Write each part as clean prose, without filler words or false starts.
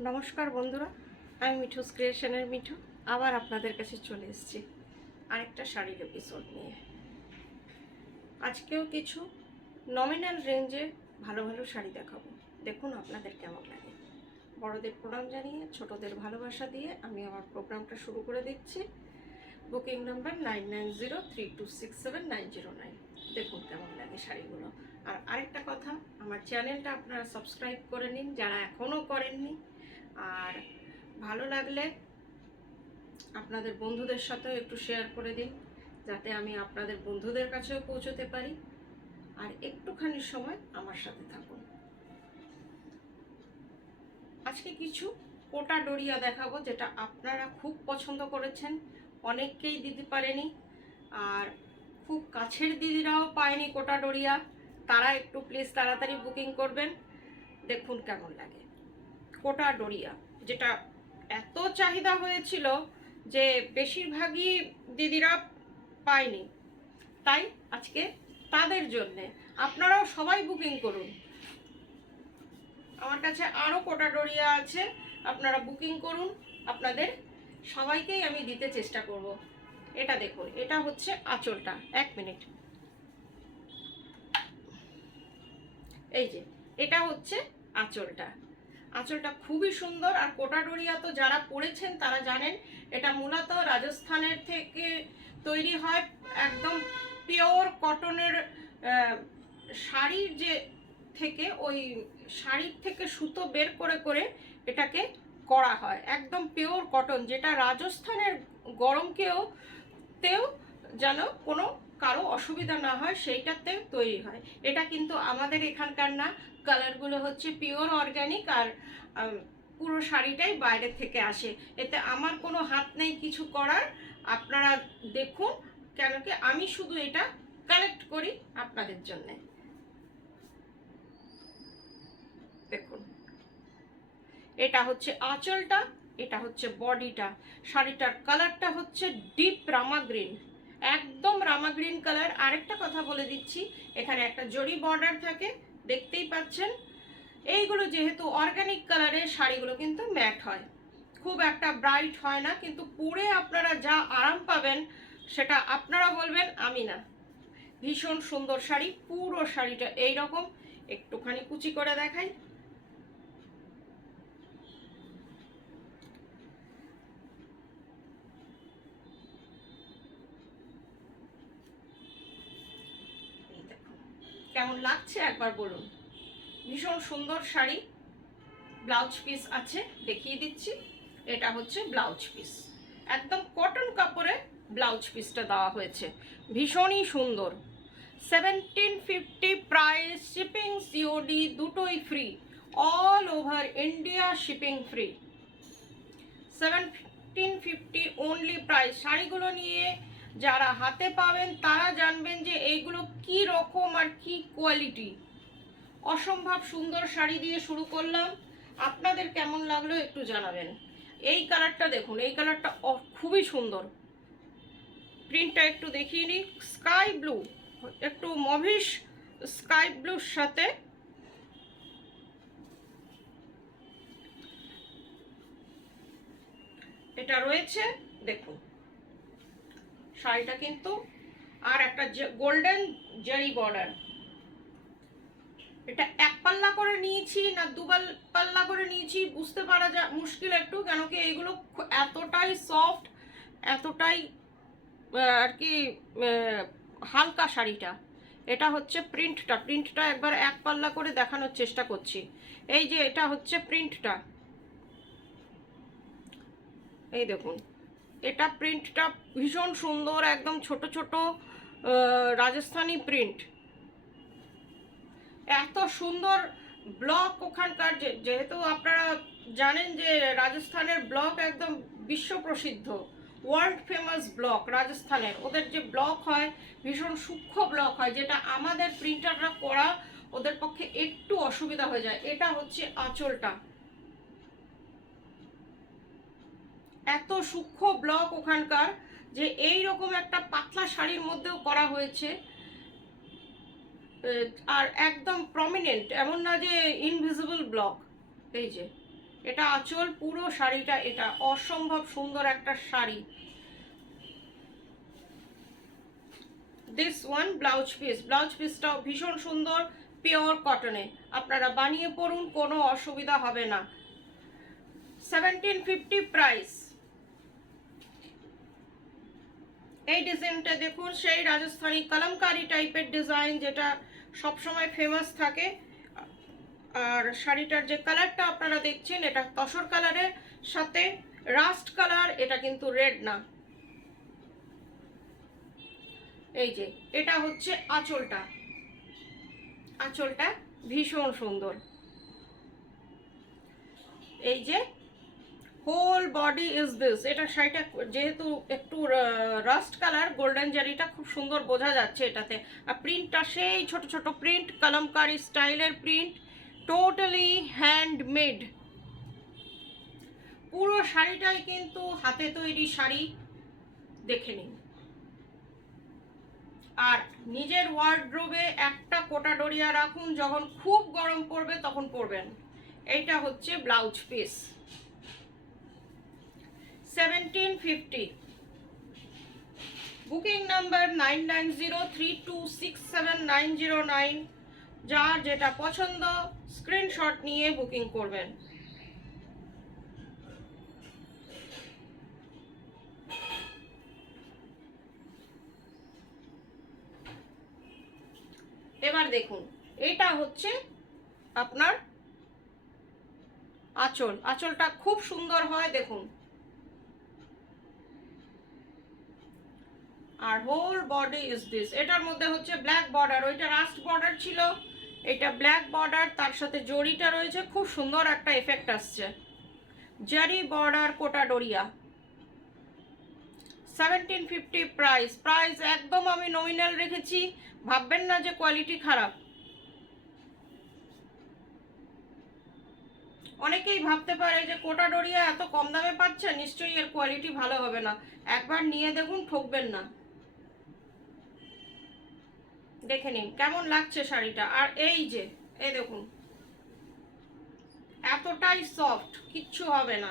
নমস্কার বন্ধুরা, আমি মিঠুস ক্রিয়েশনের মিঠু আবার আপনাদের কাছে চলে এসেছি আরেকটা শাড়ির এপিসোড নিয়ে। আজকেও কিছু নমিনাল রেঞ্জে ভালো ভালো শাড়ি দেখাবো, দেখুন আপনাদের কেমন লাগে। বড়দের প্রণাম জানিয়ে ছোটদের ভালোবাসা দিয়ে আমি আমার প্রোগ্রামটা শুরু করে দিচ্ছি। Booking number 9903267909। দেখুন কেমন লাগে শাড়িগুলো। আর আরেকটা কথা, আমার চ্যানেলটা আপনারা সাবস্ক্রাইব করে নিন যারা এখনও করেননি। আর ভালো লাগলে আপনাদের বন্ধুদের সাথেও একটু শেয়ার করে দিন, যাতে আমি আপনাদের বন্ধুদের কাছেও পৌঁছতে পারি। আর একটুখানি সময় আমার সাথে থাকুন। আজকে কিছু কোটা ডোরিয়া দেখাবো, যেটা আপনারা খুব পছন্দ করেছেন, অনেককেই দিতে পারেনি। আর খুব কাছের দিদিরাও পায়নি কোটা ডোরিয়া, তারা একটু প্লিজ তাড়াতাড়ি বুকিং করবেন। দেখুন কেমন লাগে কোটা ডোরিয়া, যেটা এত চাহিদা হয়েছিল যে বেশিরভাগই দিদিরা পায়নি। তাই আজকে তাদের জন্যে আপনারাও সবাই বুকিং করুন। আমার কাছে আরও কোটা ডোরিয়া আছে, আপনারা বুকিং করুন। আপনাদের সবাইকেই আমি দিতে চেষ্টা করব। এটা দেখুন, এটা হচ্ছে আঁচলটা। এক মিনিট, এই যে এটা হচ্ছে আঁচলটা। আঁচলটা খুবই সুন্দর। আর কোটা ডোরিয়া তো যারা পরেছেন তারা জানেন, এটা মূলত রাজস্থানের থেকে তৈরি হয়। একদম পিওর কটনের শাড়ির যে থেকে, ওই শাড়ির থেকে সুতো বের করে করে এটাকে করা হয়। একদম পিওর কটন, যেটা রাজস্থানের গরমকেও যেন কোনো কারো অসুবিধা না হয় সেইটাতে তৈরি হয়। এটা কিন্তু আমাদের এখানকার না। কালারগুলো হচ্ছে পিওর অর্গ্যানিক। আর পুরো শাড়িটাই বাইরে থেকে আসে, এতে আমার কোনো হাত নেই কিছু করার। আপনারা দেখুন, কেন কি আমি শুধু এটা কালেক্ট করি আপনাদের জন্যে। দেখুন, এটা হচ্ছে আঁচলটা, এটা হচ্ছে বডিটা। শাড়িটার কালারটা হচ্ছে ডিপ রামা গ্রিন, একদম রামা গ্রিন কালার। আরেকটা কথা বলে দিচ্ছি, এখানে একটা জরি বর্ডার থাকে, দেখতেই পাচ্ছেন। এইগুলো যেহেতু অর্গানিক কালারের শাড়িগুলো কিন্তু ম্যাট হয়, খুব একটা ব্রাইট হয় না, কিন্তু পরে আপনারা যা আরাম পাবেন সেটা আপনারা বলবেন, আমি না। ভীষণ সুন্দর শাড়ি। পুরো শাড়িটা এইরকম। একটুখানি কুচি করে দেখাই। কেমন লাগছে একবার বলুন। ভীষণ সুন্দর শাড়ি। ব্লাউজ পিস আছে, দেখিয়ে দিচ্ছি। এটা হচ্ছে ব্লাউজ পিস, একদম কটন কাপড়ে ব্লাউজ পিসটা দেওয়া হয়েছে, ভীষণই সুন্দর। 1750 প্রাইস, শিপিং সিওডি দুটোই free, all over India shipping free. 1750 only price. শাড়িগুলো নিয়ে যারা হাতে পাবেন তারা জানবেন যে এইগুলো কি রকম আর কি কোয়ালিটি। অসম্ভব সুন্দর শাড়ি দিয়ে শুরু করলাম, আপনাদের কেমন লাগলো একটু জানাবেন। এই কালারটা দেখুন, এই কালারটা খুবই সুন্দর। প্রিন্টটা একটু দেখিয়ে নিই। স্কাই ব্লু, একটু মভিশ স্কাই ব্লুর সাথে এটা রয়েছে। দেখুন শাড়িটা কিন্তু, আর একটা গোল্ডেন জারি বর্ডার। এটা এক পাল্লা করে নিয়েছি না দু পাল্লা করে নিয়েছি বুঝতে পারা মুশকিল একটু, কেন কি এইগুলো এতটাই সফট, এতটাই আর কি হালকা শাড়িটা। এটা হচ্ছে প্রিন্টটা একবার এক পাল্লা করে দেখানোর চেষ্টা করছি। এই যে এটা হচ্ছে প্রিন্টটা, এই দেখুন। এটা প্রিন্টটা ভীষণ সুন্দর, একদম ছোট ছোট রাজস্থানি প্রিন্ট। এত সুন্দর ব্লক ওখানকার, যেহেতু আপনারা জানেন যে রাজস্থানের ব্লক একদম বিশ্ব প্রসিদ্ধ, ওয়ার্ল্ড ফেমাস ব্লক রাজস্থানের। ওদের যে ব্লক হয় ভীষণ সূক্ষ্ম ব্লক হয়, যেটা আমাদের প্রিন্টাররা করা ওদের পক্ষে একটু অসুবিধা হয়ে যায়। এটা হচ্ছে আঁচলটা, এত সূক্ষ্ম ব্লক ওখানকার যে এই রকম একটা পাতলা শাড়ির মধ্যেও করা হয়েছে। আর একদম প্রমিনেন্ট, এমন না যে ইনভিজিবল ব্লক। এই যে এটা আঁচল, পুরো শাড়িটা এটা অসম্ভব সুন্দর একটা sari. This one blouse piece, blouse পিসটাও ভীষণ সুন্দর, পিওর কটনে। আপনারা বানিয়ে পরুন, কোনো অসুবিধা হবে না। 1750 প্রাইস। এই ডিজাইনটা দেখুন, সেই রাজস্থানী কলমকারি টাইপের ডিজাইন, যেটা সবসময় ফেমাস থাকে। আর শাড়িটার যে কালারটা আপনারা দেখছেন, এটা তসর কালারের সাথে রাস্ট কালার, এটা কিন্তু রেড না। এই যে এটা হচ্ছে আঁচলটা, আঁচলটা ভীষণ সুন্দর। এই যে হোল বডি ইজ দিস। এটা শাড়িটা যেহেতু একটু রাস্ট কালার, গোল্ডেন জারিটা খুব সুন্দর বোঝা যাচ্ছে এটাতে। আর প্রিন্টটা সেই ছোট ছোট প্রিন্ট, কলমকারি স্টাইলের প্রিন্ট, টোটালি হ্যান্ডমেড। পুরো শাড়িটাই কিন্তু হাতে তৈরি শাড়ি, দেখে নিন। আর নিজের ওয়ার্ড্রোবে একটা কোটা ডরিয়া রাখুন, যখন খুব গরম পড়বে তখন পরবেন। এইটা হচ্ছে ব্লাউজ পিস, 1750। Booking number 9903267909। যার যেটা পছন্দ স্ক্রিনশট নিয়ে বুকিং করবেন। এবার দেখুন, এটা হচ্ছে আপনার আঁচল। আঁচলটা খুব সুন্দর হয়, দেখুন। আর হোল বডি ইজ দিস। এটার মধ্যে হচ্ছে ব্ল্যাক বর্ডার, ওইটা রাস্ট বর্ডার ছিল, এটা ব্ল্যাক বর্ডার, তার সাথে জরিটা রয়েছে, খুব সুন্দর একটা এফেক্ট আসছে। জারি বর্ডার কোটা ডোরিয়া, 1750 প্রাইস। প্রাইস একদম আমি নমিনাল রেখেছি, ভাববেন না যে কোয়ালিটি খারাপ। অনেকেই ভাবতে পারে যে কোটা ডোরিয়া এত কম দামে পাচ্ছে, নিশ্চয়ই এর কোয়ালিটি ভালো হবে না। একবার নিয়ে দেখুন, ঠকবেন না। দেখে নিন কেমন লাগছে শাড়িটা। আর এই যে এই দেখুন, এতটাই সফট, কিচ্ছু হবে না।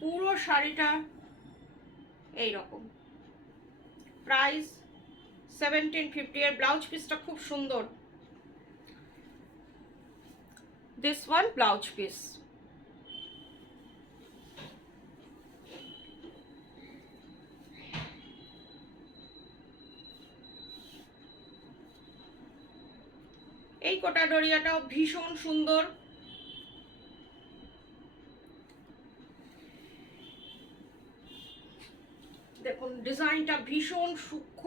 পুরো শাড়িটা এই রকম। প্রাইস 1750। এর ব্লাউজ পিসটা খুব সুন্দর। This one blouse piece. এই কোটা ডরিয়াটাও ভীষণ সুন্দর। দেখুন ডিজাইনটা ভীষণ সূক্ষ্ম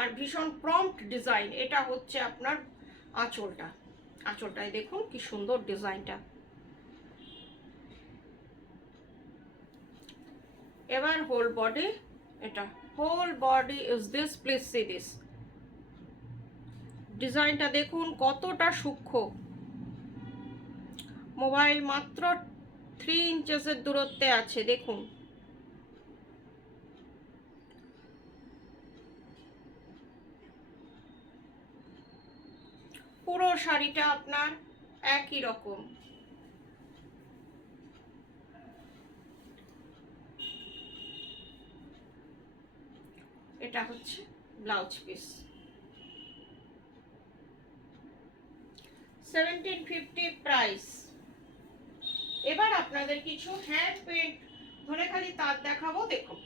আর ভীষণ প্রম্পট ডিজাইন। এটা হচ্ছে আপনার আঁচলটা, আঁচলটায় দেখুন কি সুন্দর ডিজাইনটা। এবার হোল বডি, এটা whole body is this, please see this. ডিজাইনটা দেখুন কতটা সূক্ষ্ম। মোবাইল মাত্র 3 ইঞ্চেসের দূরত্বে আছে, দেখুন। পুরো শাড়িটা আপনার একই রকম। এটা হচ্ছে ব্লাউজ পিস, 1750 প্রাইস। এবার আপনাদের কিছু হ্যান্ড পেন্ট ধনেখালি তাঁত দেখাবো, দেখুন।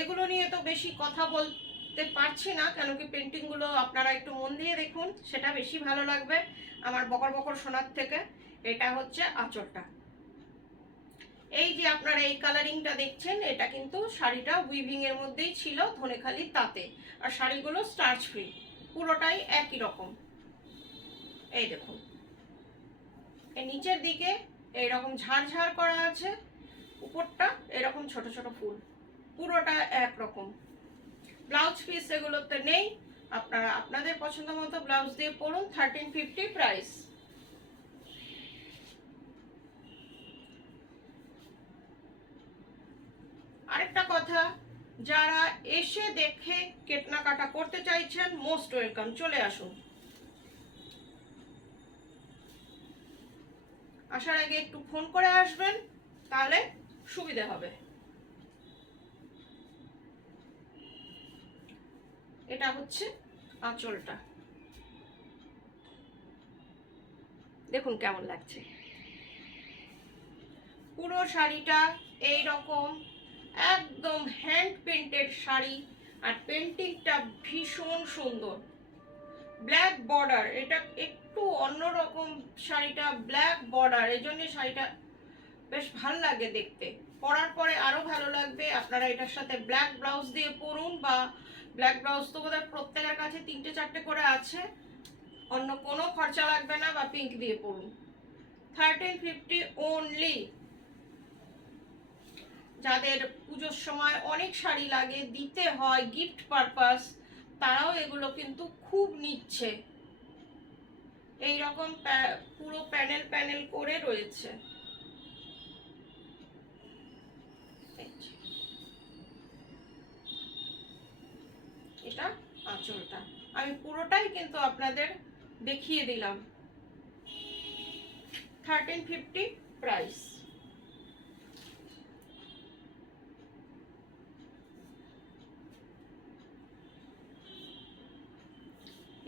এগুলো নিয়ে তো বেশি কথা বলতে পারছি না, কেন কি পেন্টিংগুলো আপনারা একটু মন দিয়ে দেখুন, সেটা বেশি ভালো লাগবে আমার বকর বকর শোনার থেকে। এটা হচ্ছে আঁচলটা। এই যে আপনারা এই কালারিংটা দেখছেন, এটা কিন্তু শাড়িটা উইভিং এর মধ্যেই ছিল, ধনেখালি তাঁতে। আর শাড়িগুলো স্টার্চ ফ্রি, পুরোটাই একই রকম। এই দেখুন, এই নিচের দিকে এইরকম ঝাড় করা আছে, উপরটা এরকম ছোট ছোট ফুল, পুরোটা একরকম। ব্লাউজ পিস এগুলোতে নেই, আপনারা আপনাদের পছন্দ মতো ব্লাউজ দিয়ে পরুন। 1350 প্রাইস। আরেকটা কথা, যারা এসে দেখে কেনাকাটা করতে চাইছেন মোস্ট ওয়েলকাম, চলে আসুন। আসার আগে একটু ফোন করে আসবেন, তাহলে সুবিধা হবে। এটা হচ্ছে আঁচলটা, দেখুন কেমন লাগছে। পুরো শাড়িটা এই রকম একদম হ্যান্ড পেন্টেড শাড়ি, আর পেন্টিংটা ভীষণ সুন্দর। ব্ল্যাক বর্ডার, এটা একটু অন্যরকম শাড়িটা, ব্ল্যাক বর্ডার, এই জন্য শাড়িটা বেশ ভালো লাগে দেখতে, পরার পরে আরো ভালো লাগবে। আপনারা এটার সাথে ব্ল্যাক ব্লাউজ দিয়ে পরুন, বা ব্ল্যাক ব্লাউজ তো বোধহয় প্রত্যেকের কাছে 3-4টে করে আছে, অন্য কোনো খরচা লাগবে না, বা পিঙ্ক দিয়ে পরুন। 1350 অনলি। যাদের পুজোর সময় অনেক শাড়ি লাগে, দিতে হয় গিফট পারপাস, তারাও এগুলো কিন্তু খুব নিচ্ছে। এই রকম পুরো প্যানেল প্যানেল করে রয়েছে। এটা আঁচলটা, আমি পুরোটাই কিন্তু আপনাদের দেখিয়ে দিলাম। 1350 প্রাইস।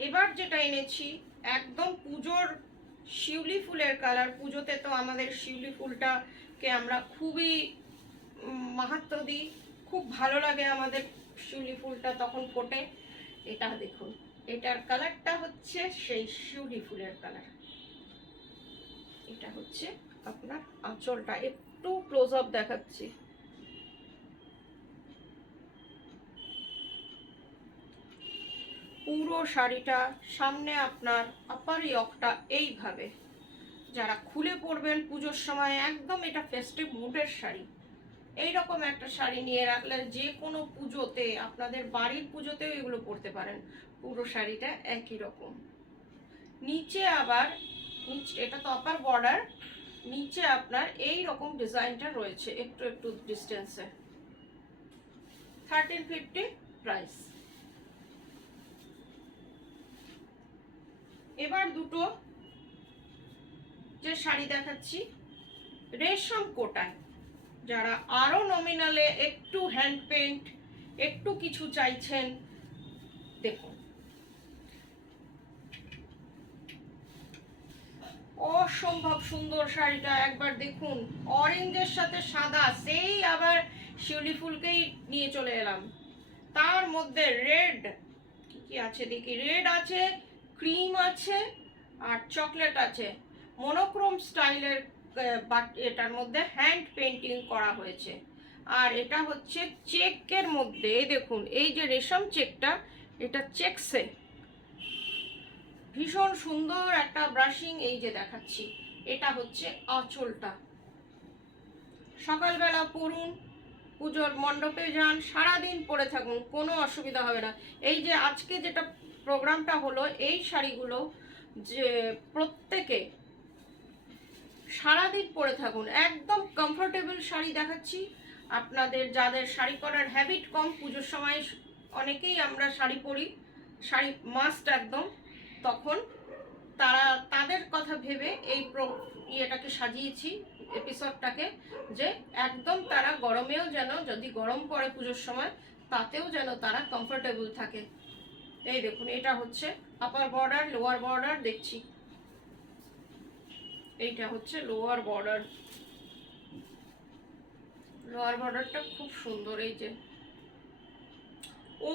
এবার যেটা এনেছি একদম পুজোর শিউলি ফুলের কালার। পুজোতে তো আমাদের শিউলি ফুলটাকে আমরা খুবই মাহাত্ম্য দিই, খুব ভালো লাগে আমাদের শিউলি ফুলটা তখন ফোটে। এটা দেখুন, এটার কালারটা হচ্ছে সেই শিউলি ফুলের কালার। এটা হচ্ছে আপনার আঁচলটা, একটু ক্লোজ আপ দেখাচ্ছি। পুরো শাড়িটা সামনে আপনার আপার ইয়কটা এইভাবে, যারা খুলে পরবেন পুজোর সময়, একদম এটা ফেস্টিভ মুডের শাড়ি। এইরকম একটা শাড়ি নিয়ে রাখলে যে কোনো পুজোতে, আপনাদের বাড়ির পুজোতেও এগুলো পরতে পারেন। পুরো শাড়িটা একই রকম। নিচে আবার, এটা তো আপার বর্ডার, নিচে আপনার এই রকম ডিজাইনটা রয়েছে একটু একটু ডিস্টেন্সে। 1350 প্রাইস। এবার দুটো যে শাড়ি দেখাচ্ছি রেশম কোটায়, যারা আরো নমিনালে একটু হ্যান্ড পেন্ট, একটু কিছু চাইছেন, দেখুন অসম্ভব সুন্দর শাড়িটা। একবার দেখুন, অরেঞ্জের সাথে সাদা, সেই আবার শিউলি ফুলকেই নিয়ে চলে এলাম। তার মধ্যে রেড, কি আছে দেখি, রেড আছে, ক্রিম আছে, আর চকলেট আছে। মনোক্রোম স্টাইলের, এটার মধ্যে হ্যান্ড পেন্টিং করা হয়েছে। আর এটা হচ্ছে চেকের মধ্যে, দেখুন এই যে রেশম চেকটা, এটা চেকসে ভীষণ সুন্দর একটা ব্রাশিং। এই যে দেখাচ্ছি, এটা হচ্ছে আঁচলটা। সকালবেলা পরুন, পুজোর মণ্ডপে যান, সারাদিন পরে থাকুন, কোনো অসুবিধা হবে না। এই যে আজকে যেটা প্রোগ্রামটা হলো, এই শাড়িগুলো যে প্রত্যেকে সারাদিন পরে থাকুন, একদম কমফোর্টেবল শাড়ি দেখাচ্ছি আপনাদের। যাদের শাড়ি পরার হ্যাবিট কম, পুজোর সময় অনেকেই আমরা শাড়ি পরি, শাড়ি মাস্ট একদম, তখন তারা, তাদের কথা ভেবে এই ইয়েটাকে সাজিয়েছি, এপিসোডটাকে, যে একদম তারা গরমেও যেন, যদি গরম পড়ে পুজোর সময়, তাতেও যেন তারা কমফোর্টেবল থাকে। এই দেখুন, এটা হচ্ছে আপার বর্ডার, লোয়ার বর্ডার দেখছি, এইটা হচ্ছে লোয়ার বর্ডার। লোয়ার বর্ডারটা খুব সুন্দর। এই যে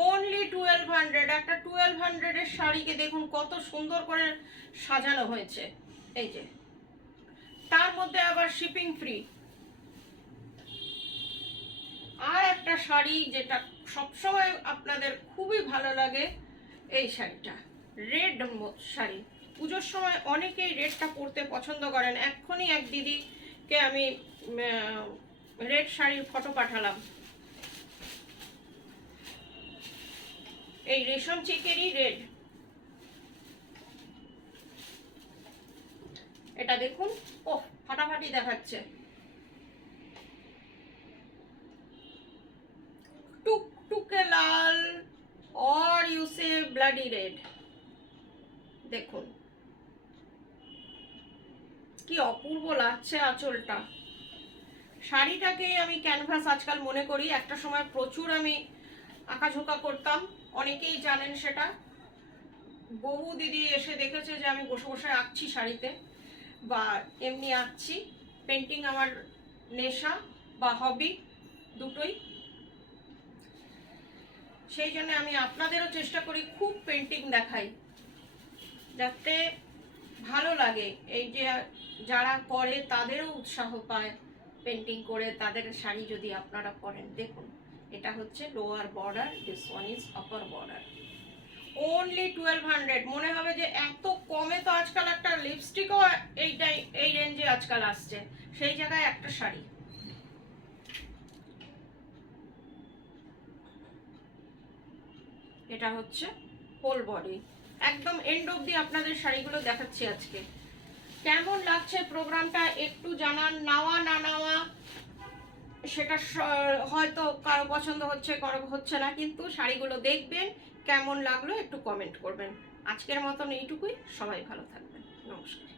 অনলি 1200, একটা 1200 এর শাড়িকে দেখুন কত সুন্দর করে সাজানো হয়েছে। এই যে তার মধ্যে আবার শিপিং ফ্রি। আর একটা শাড়ি যেটা সবসময় আপনাদের খুবই ভালো লাগে, এই শাড়িটা রেড শাড়ি। পুজোর সময় অনেকেই রেডটা পরতে পছন্দ করেন। এক্ষুনি এক দিদিকে আমি রেড শাড়ির ফটো পাঠালাম। এই রেশম চেকেরই রেড, এটা দেখুন, ও ফাটাফাটি দেখাচ্ছে, টুকটুকে লাল, और यू से ब्लडी रेड। দেখুন কি অপূর্ব লাগছে আঁচলটা। শাড়িটাকে আমি ক্যানভাস আজকাল মনে করি, একটা সময় প্রচুর আমি আঁকাঝোঁকা করতাম, অনেকেই জানেন সেটা। বহু দিদি এসে দেখেছে যে আমি বসে বসে আঁকছি শাড়িতে, বা এমনি আঁকছি। পেন্টিং আমার নেশা বা হবি দুটোই, সেই জন্য আমি আপনাদেরও চেষ্টা করি খুব পেন্টিং দেখাই, যাতে ভালো লাগে। এই যে যারা করে তাদেরও উৎসাহ পায় পেন্টিং করে, তাদের শাড়ি যদি আপনারা পরেন। দেখুন এটা হচ্ছে lower border, this one is upper border, only 1200। মনে হবে যে এত কমে তো আজকাল একটা লিপস্টিকও এই রেঞ্জে আজকাল আসছে, সেই জায়গায় একটা শাড়ি। এটা হচ্ছে হোল বডি, একদম এন্ড অবধি আপনাদের শাড়িগুলো দেখাচ্ছি আজকে। কেমন লাগছে প্রোগ্রামটা একটু জানান, নাওয়া না নাওয়া সেটা হয়তো কারো পছন্দ হচ্ছে, কারো হচ্ছে না, কিন্তু শাড়িগুলো দেখবেন, কেমন লাগলো একটু কমেন্ট করবেন। আজকের মতন এইটুকুই, সবাই ভালো থাকবেন, নমস্কার।